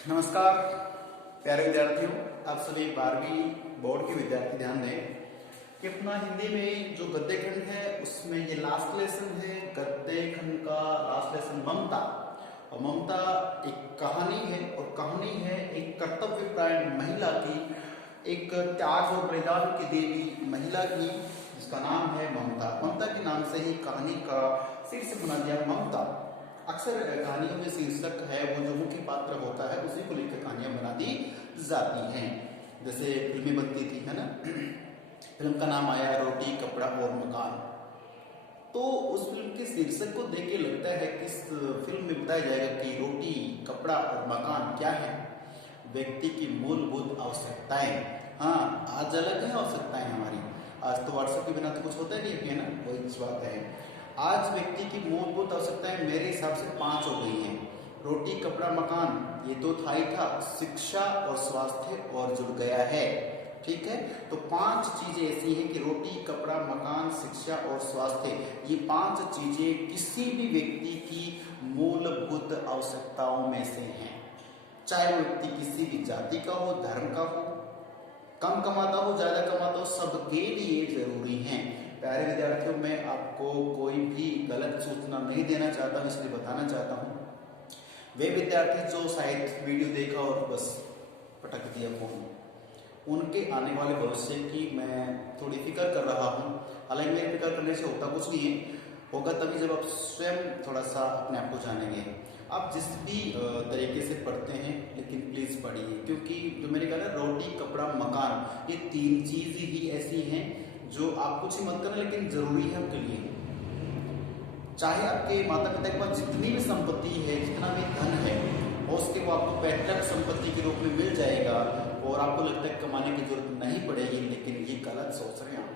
नमस्कार प्यारे विद्यार्थियों, आप सभी 12वीं बोर्ड के विद्यार्थी ध्यान दें कि अपना हिंदी में जो गद्य खंड है उसमें ये लास्ट लेसन है। गद्य खंड का लास्ट लेसन ममता। और ममता एक कहानी है और कहानी है एक कर्तव्यपरायण महिला की, एक त्याग और बलिदान की देवी महिला की, जिसका नाम है ममता। ममता के नाम से ही कहानी का शीर्षक बना दिया ममता। अक्सर कहानियों में शीर्षक है वो जो मुख्य पात्र होता है उसी को लेकर कहानियां बना दी जाती हैं। जैसे फिल्में बनती थी, है ना। फिल्म का नाम आया रोटी कपड़ा और मकान। तो उस फिल्म के शीर्षक को देख के लगता है कि इस फिल्म में बताया जाएगा कि रोटी कपड़ा और मकान क्या है, व्यक्ति की मूलभूत आवश्यकताएं। हाँ, आज अलग है आवश्यकताएं हमारी। आज तो व्हाट्सएप के बिना तो कुछ होता ही नहीं है ना, वही बात है। आज व्यक्ति की मूलभूत आवश्यकताएं मेरे हिसाब से 5 हो गई हैं। रोटी कपड़ा मकान ये तो था ही था, शिक्षा और स्वास्थ्य और जुड़ गया है। ठीक है, तो 5 चीजें ऐसी हैं कि रोटी कपड़ा मकान शिक्षा और स्वास्थ्य, ये 5 चीजें किसी भी व्यक्ति की मूलभूत आवश्यकताओं में से हैं। चाहे वो व्यक्ति किसी भी जाति का हो, धर्म का हो, कम कमाता हो ज्यादा कमाता हो, सबके लिए जरूरी हैं। प्यारे विद्यार्थियों, मैं आपको कोई भी गलत सूचना नहीं देना चाहता, इसलिए बताना चाहता हूँ वे विद्यार्थी जो शायद वीडियो देखा और बस पटक दिया फोन, उनके आने वाले भविष्य की मैं थोड़ी फिक्र कर रहा हूँ। हालांकि मेरी फिक्र करने से होता कुछ नहीं है, होगा तभी जब आप स्वयं थोड़ा सा अपने आप को जानेंगे। आप जिस भी तरीके से पढ़ते हैं लेकिन प्लीज पढ़िए, क्योंकि जो मैंने कहा ना रोटी कपड़ा मकान, ये 3 चीज ही ऐसी हैं जो आप कुछ ही मत करें लेकिन जरूरी है आपके लिए। चाहे आपके माता पिता के पास जितनी भी संपत्ति है, जितना भी धन है, और उसके वो आपको पैतृक संपत्ति के रूप में मिल जाएगा और आपको लगता है कमाने की जरूरत नहीं पड़ेगी, लेकिन ये गलत सोच रहे हैं आप।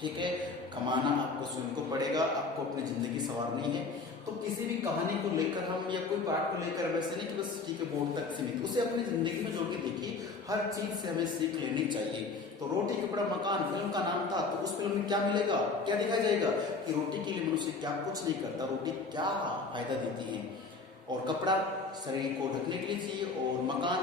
ठीक है, कमाना आपको स्वयं को पड़ेगा, आपको अपनी जिंदगी संवारनी है। तो किसी भी कहानी को लेकर हम या कोई पाठ को लेकर वैसे नहीं कि बस ठीक है बोर्ड तक सीमित, उसे अपनी जिंदगी में जोड़ के देखिए। हर चीज से हमें सीख लेनी चाहिए। तो रोटी कपड़ा मकान फिल्म का नाम था, तो उस फिल्म में क्या मिलेगा, क्या दिखाया जाएगा कि रोटी के लिए मनुष्य क्या कुछ नहीं करता, रोटी क्या फायदा देती है, और कपड़ा शरीर को ढकने के लिए चाहिए, और मकान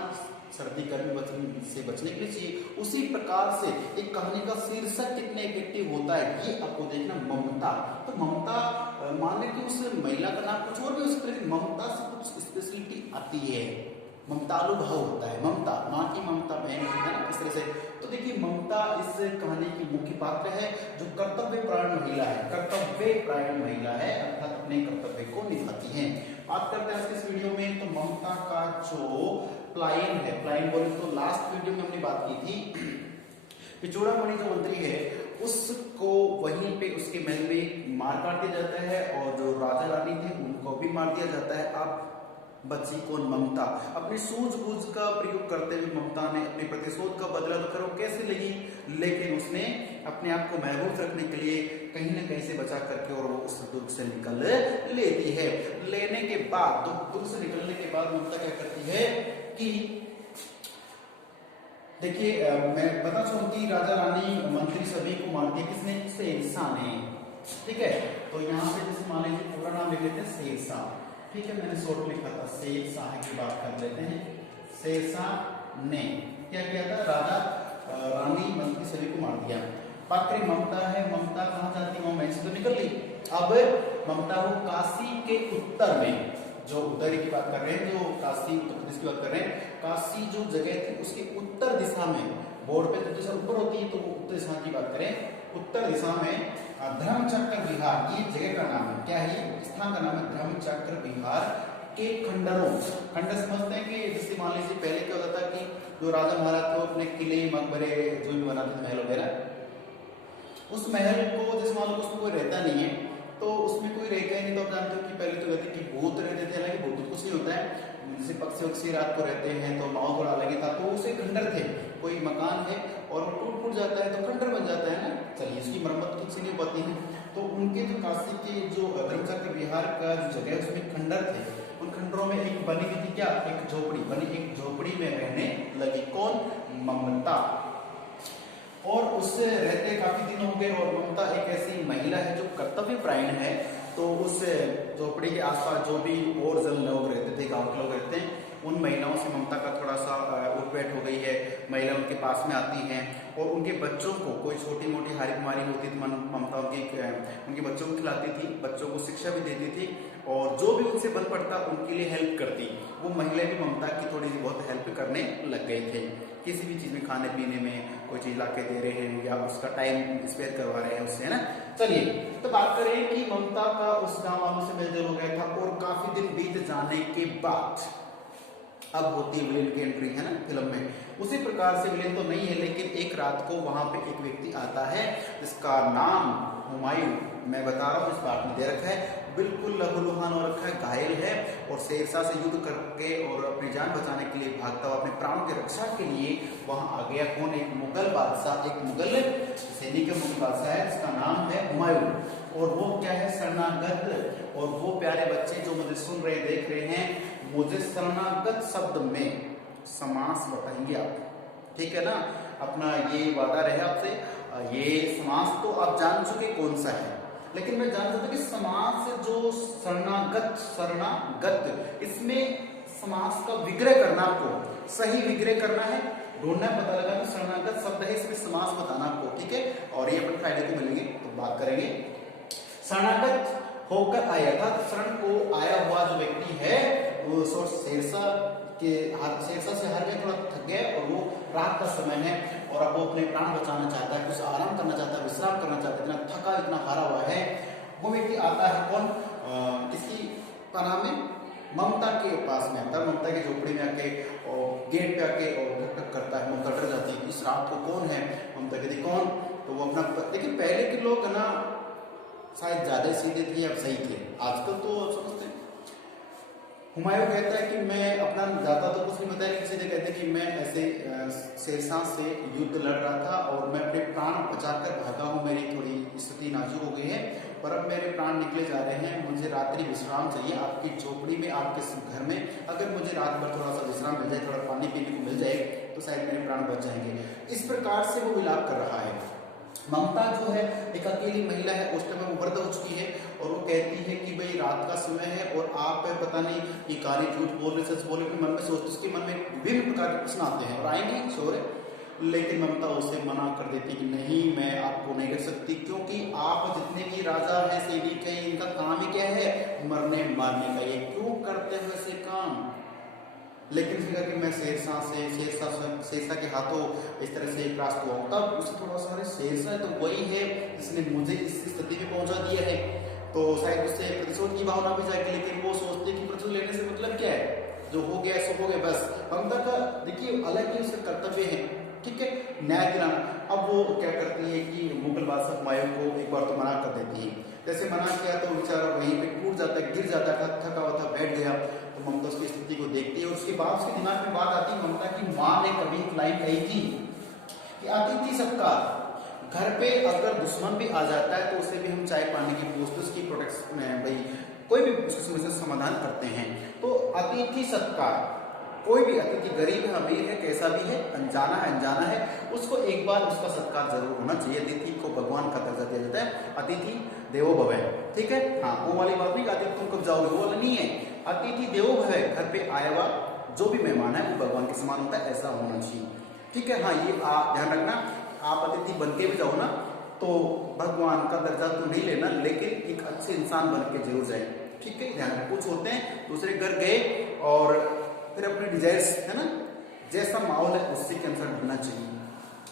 सर्दी गर्मी से बचने के लिए चाहिए। उसी प्रकार से एक कहानी का शीर्षक कितने इफेक्टिव होता है ये आपको देखना, ममता। तो ममता मान लें कि उस महिला का नाम कुछ और भी हो सकता है, लेकिन ममता से कुछ स्पेशलिटी आती है। ममतालु भाव होता है, ममता माँ की ममता बहन की, है ना, इस तरह से। तो देखिए ममता इस कहानी की मुख्य पात्र है जो कर्तव्यपरायण महिला है, कर्तव्यपरायण महिला है, अर्थात अपने कर्तव्य को निभाती है। बात करते हैं इस वीडियो में, तो ममता का जो प्लायन है, प्लायन बोले तो लास्ट वीडियो में हमने बात की थी कि चूड़ामणि जो मंत्री है उसको वहीं पे उसके महल में मार काट दिया जाता है, और जो राजा रानी थे उनको भी मार दिया जाता है। अब बची कौन, ममता। अपनी सूझबूझ का प्रयोग करते हुए ममता ने अपने प्रतिशोध का बदला तो करो कैसे लगी, लेकिन उसने अपने आप को महफूज रखने के लिए कहीं ना कहीं से बचा करके और वो उस दुर्ग से निकल लेती है। लेने के बाद दुर्ग से निकलने के बाद ममता क्या करती है कि देखिए मैं बता चाहूं कि राजा रानी मंत्री सभी को मार दिया किसने, शेरशाह ने। ठीक है, तो यहाँ पे जैसे मान लीजिए पूरा नाम लिख लेते हैं शेरशाह। ठीक है, मैंने शॉर्ट लिखा था, शेरशाह की बात कर लेते हैं। शेरशाह ने क्या किया था, राजा रानी मंत्री सभी को मार दिया। बात करें ममता है, ममता कहाँ जाती है, वो मैं से तो निकल ली। अब ममता वो काशी के उत्तर में, जो उदय की बात कर रहे हैं, जो काशी उत्तर प्रदेश की बात कर रहे हैं, काशी जो जगह थी उसके उत्तर दिशा में, बोर्ड पे तो दिशा ऊपर होती है तो वो उत्तर दिशा की बात करें, उत्तर दिशा में धर्मचक्र विहार, ये जगह का नाम है, क्या है, स्थान का नाम है धर्मचक्र विहार के खंडरों। खंडर समझते हैं कि जैसे मान लीजिए पहले क्या होता था कि जो राजा महाराज थे अपने किले मकबरे जो भी बनाते थे, महल वगैरह, उस महल को जैसे मान लो उसमें कोई रहता नहीं है, तो उसमें कोई रहता ही नहीं, तो आप जानते हो कि पहले तो कहते कि भूत रहते थे, हालांकि भूत कुछ नहीं होता है, जैसे पक्षी वक्षी रात को रहते हैं तो माहौल थोड़ा अलग ही था, तो उसे खंडर थे। कोई मकान है और वो टूट फूट जाता है तो खंडर बन जाता है ना, चलिए इसकी मरम्मत ठीक से नहीं हो पाती है, तो उनके जो काशी के जो धर्मचक्र विहार का जो जगह है उसमें खंडर थे। उन खंडरों में एक बनी हुई थी क्या, एक झोपड़ी बनी, एक झोपड़ी में रहने लगी, कौन, ममता। और उससे रहते काफी दिन हो गए, और ममता एक ऐसी महिला है जो कर्तव्यपरायण है, तो उस झोपड़ी के आसपास जो भी और जन लोग रहते थे, गांव के लोग रहते हैं, उन महिलाओं से ममता का थोड़ा सा उठबैठ हो गई है। महिला उनके पास में आती हैं और उनके बच्चों को, कोई छोटी मोटी हारी बीमारी होती तो ममता उनके बच्चों को खिलाती थी, बच्चों को शिक्षा भी देती थी और जो भी उनसे बल पड़ता उनके लिए हेल्प करती। वो महिला भी ममता की थोड़ी सी बहुत हेल्प करने लग गए थे। किसी भी चीज़ में, खाने पीने में कोई चीज़ ला के दे रहे हैं या उसका टाइम स्पेयर करवा रहे हैं उससे, है ना। चलिए तो बात करें कि ममता का उस गाँव वालों से मेलजोल हो गया था और काफी दिन बीत जाने के बाद अब होती है विलेन की एंट्री, है ना, फिल्म में। उसी प्रकार से विलेन तो नहीं है, लेकिन एक रात को वहां पे एक व्यक्ति आता है जिसका नाम हुमायूं, मैं बता रहा हूँ, इस पार्ट में दे रखा है, बिल्कुल लहूलुहान हो रखा है, घायल है और शेरशाह से युद्ध करके और अपनी जान बचाने के लिए भागता हुआ अपने प्राणों की रक्षा के लिए वहां आ गया। कौन? एक मुगल बादशाह, एक मुगल सैनिक का मुगल बादशाह है जिसका नाम है हुमायूं। और वो क्या है? शरणागत। और वो प्यारे बच्चे जो मुझे सुन रहे देख रहे हैं, मुझे शरणागत शब्द में समास बताएंगे आप, ठीक है ना। अपना ये वादा रहे आपसे। ये समास तो आप जान चुके कौन सा है, लेकिन मैं जान सकता कि समास जो शरणागत, इसमें समास का विग्रह करना, आपको सही विग्रह करना है, ढूंढना, पता लगा कि शरणागत शब्द है, इसमें समास बताना आपको, ठीक है। और ये अपन फ्राइडे को मिलेंगे तो बात करेंगे। शरणागत होकर आया था, शरण को आया हुआ जो व्यक्ति है वो शेरशाह से हार गया, थोड़ा थक गया और वो रात का समय है और अब वो अपने प्राण बचाना चाहता है, कुछ आराम करना चाहता है, विश्राम करना चाहता है, इतना थका, इतना हारा हुआ है। वो व्यक्ति आता है, कौन? किसी का नाम है, ममता के पास में आता है, ममता की झोपड़ी में आके और गेट पे आके और ठक ठक करता है। ममता डर जाती है, इस रात को कौन है? ममता कहती कौन? तो वो अपना, लेकिन पहले के लोग ना शायद ज्यादा सीधे थे या सही थे, आजकल तो समझते हैं। हुमायूं कहता है कि मैं अपना ज्यादा तो कुछ नहीं बताया, लेकिन सीधे कहते हैं कि मैं ऐसे शेरशाह से युद्ध लड़ रहा था और मैं अपने प्राण बचाकर भागा हूँ, मेरी थोड़ी स्थिति नाजुक हो गई है और अब मेरे प्राण निकले जा रहे हैं, मुझे रात्रि विश्राम चाहिए आपकी झोपड़ी में, आपके घर में। अगर मुझे रात भर थोड़ा सा विश्राम मिल जाए, थोड़ा पानी पीने को मिल जाए तो शायद मेरे प्राण बच जाएंगे। इस प्रकार से वो विलाप कर रहा है। ममता जो है एक अकेली महिला है, उस टाइम वो वृद्ध हो चुकी है और वो कहती है कि भाई रात का समय है और आप पता नहीं ये काली झूठ बोल रहे, सच बोल रहे, अपने मन में सोचते, उसके मन में विभिन्न प्रकार के प्रश्न आते हैं और आएंगे शोर, लेकिन ममता उसे मना कर देती कि नहीं, मैं आपको नहीं कर सकती, क्योंकि आप जितने भी राजा हैं, सैनिक हैं, इनका काम ही क्या है? मरने मारने का। ये क्यों करते हैं ऐसे काम? लेकिन फिर कि मैं शेरशाह के हाथों इस तरह से परास्त हुआ, तब उसे थोड़ा सा शेरशाह तो वही है जिसने मुझे इस स्थिति में पहुंचा दिया है, तो शायद उससे प्रतिशोध की भावना भी जाएगी। लेकिन वो सोचते कि प्रतिशोध लेने से मतलब क्या है, जो हो गया सो हो गया बस। ममता का देखिए अलग ही उसका कर्तव्य है, ठीक है, न्याय दिलाना। अब वो क्या करती है कि मुगल बादशाह हुमायूं को एक बार तो मना कर देती है। जैसे मना किया तो बेचारा वहीं पे टूट जाता है, गिर जाता है, थका हुआ था, बैठ गया। तो ममता उसकी स्थिति को देखती है और उसके बाद उसके दिमाग में बात आती है, ममता की माँ ने कभी एक लाइन कही थी कि अतिथि सत्कार, घर पे अगर दुश्मन भी आ जाता है तो उसे भी हम चाय पानी की पूछते, उसकी प्रोटेक्शन में भाई कोई भी उसकी समस्या समाधान करते हैं। तो अतिथि सत्कार, कोई भी अतिथि गरीब है, अमीर है, कैसा भी है, अनजाना है, अनजाना है, उसको एक बार उसका सत्कार जरूर होना चाहिए। अतिथि को भगवान का दर्जा दिया जाता है, अतिथि देवो भव, ठीक है। हाँ, वो वाली बात नहीं, अतिथि तुम कब जाओगे, वो वाला नहीं है। अतिथि देवो भव, घर पे आया हुआ जो भी मेहमान है वो भगवान के समान होता है, ऐसा होना चाहिए, ठीक है। हाँ, ये ध्यान रखना, आप अतिथि बन के भी जाओ ना तो भगवान का दर्जा तो नहीं लेना, लेकिन एक अच्छे इंसान बन के जरूर जाए, ठीक है। ध्यान रखना, कुछ होते हैं दूसरे घर गए और फिर अपने डिजायर्स, है ना, जैसा माहौल है उसी के अनुसार ढलना चाहिए।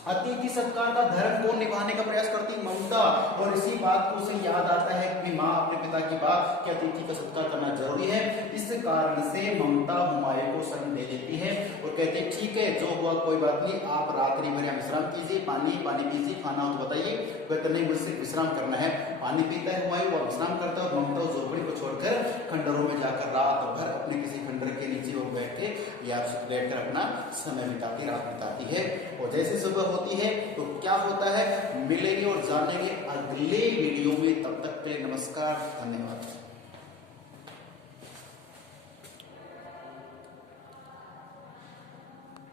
अतिथि सत्कार का धर्म को निभाने का प्रयास करती ममता, और इसी बात को उसे याद आता है अपनी माँ, अपने पिता की बात कि अतिथि का सत्कार करना जरूरी है। इस कारण से ममता हुमायूं को शरण दे देती है और कहते हैं ठीक है, जो हुआ कोई बात नहीं, आप रात्रि भर विश्राम कीजिए, पानी पीजिए, खाना हो तो बताइए। कहते नहीं, मुझसे विश्राम करना है। पानी पीता है हुमायूं और विश्राम करता है और ममता उस झोपड़ी को छोड़कर खंडरों में जाकर रात भर अपने किसी खंडर के नीचे वो बैठ के या बैठ कर अपना समय बिताती, रात बिताती है। और जैसे सुबह होती है तो क्या होता है मिलेंगे और जानेंगे अगले वीडियो में। तब तक के लिए नमस्कार, धन्यवाद।